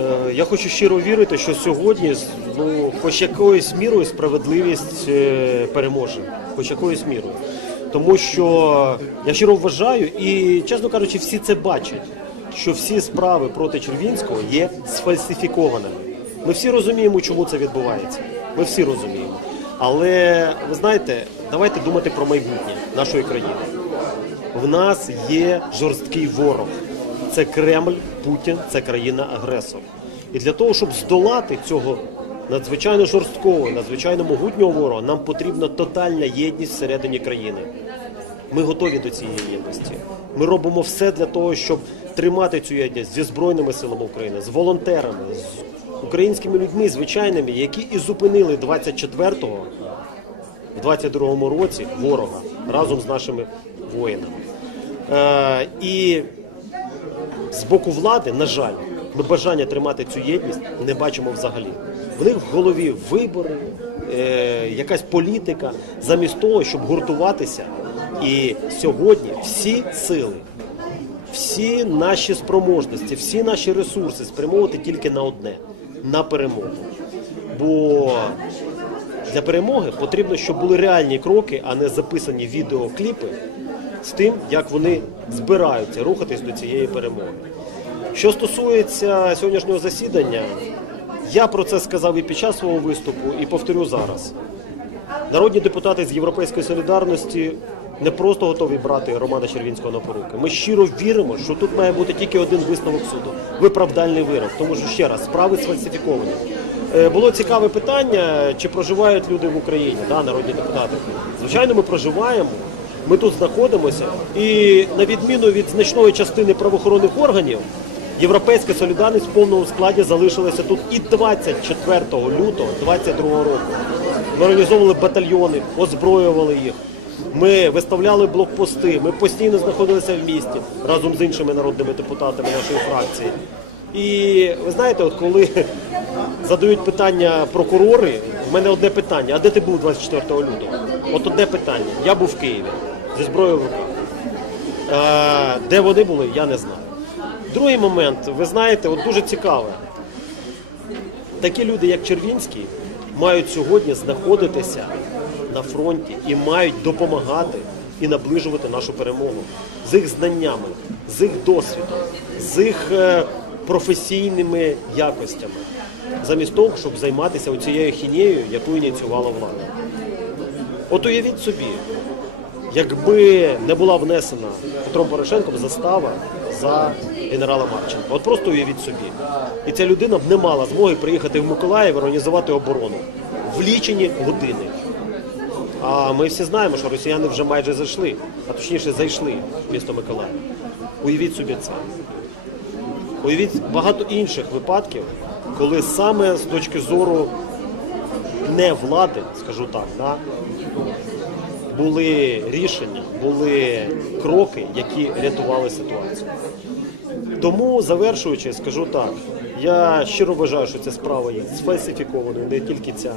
Е, Я хочу щиро вірити, що сьогодні ну, хоч якоюсь мірою справедливість е, переможе, хоч якоюсь мірою. Тому що я щиро вважаю, і чесно кажучи, всі це бачать, що всі справи проти Червінського є сфальсифікованими. Ми всі розуміємо, чому це відбувається. Ми всі розуміємо. Але ви знаєте, давайте думати про майбутнє нашої країни. В нас є жорсткий ворог. Це Кремль, Путін, це країна-агресор. І для того, щоб здолати цього надзвичайно жорсткого, надзвичайно могутнього ворога, нам потрібна тотальна єдність всередині країни. Ми готові до цієї єдності. Ми робимо все для того, щоб тримати цю єдність зі Збройними силами України, з волонтерами, з українськими людьми, звичайними, які і зупинили 24-го в 22-му році ворога разом з нашими воїнами. Е, і з боку влади, на жаль, ми бажання тримати цю єдність не бачимо взагалі. В них в голові вибори, е, якась політика, замість того, щоб гуртуватися. І сьогодні всі сили, всі наші спроможності, всі наші ресурси спрямовувати тільки на одне на перемогу. Бо для перемоги потрібно, щоб були реальні кроки, а не записані відеокліпи з тим, як вони збираються рухатись до цієї перемоги. Що стосується сьогоднішнього засідання, я про це сказав і під час свого виступу, і повторю зараз. Народні депутати з Європейської солідарності не просто готові брати Романа Червінського на поруки. Ми щиро віримо, що тут має бути тільки один висновок суду виправдальний вирок. Тому що ще раз справи сфальсифіковані. Е, Було цікаве питання, чи проживають люди в Україні, да, народні депутати. Звичайно, ми проживаємо. Ми тут знаходимося, і на відміну від значної частини правоохоронних органів, європейська солідарність в повному складі залишилася тут і 24 лютого 22 року. Ми організовували батальйони, озброювали їх. Ми виставляли блокпости, ми постійно знаходилися в місті разом з іншими народними депутатами нашої фракції. І ви знаєте, от коли задають питання прокурори, в мене одне питання: а де ти був 24 лютого? От одне питання. Я був в Києві зі зброєю в руках. Е, Де вони були, я не знаю. Другий момент, ви знаєте, от дуже цікаве. Такі люди, як Червінський, мають сьогодні знаходитися на фронті і мають допомагати і наближувати нашу перемогу з їх знаннями, з їх досвідом, з їх е, професійними якостями, замість того, щоб займатися цією хінеєю, яку ініціювала влада. От уявіть собі, якби не була внесена Петром Порошенком застава за генерала Марченка. От просто уявіть собі. І ця людина б не мала змоги приїхати в Миколаїв і організувати оборону в лічені години. А ми всі знаємо, що росіяни вже майже зайшли, а точніше зайшли в місто Миколаїв. Уявіть собі це. Уявіть багато інших випадків, коли саме з точки зору не влади, скажу так, да, були рішення, були кроки, які рятували ситуацію. Тому, завершуючи, скажу так, я щиро вважаю, що ця справа є сфальсифікованою, не тільки ця.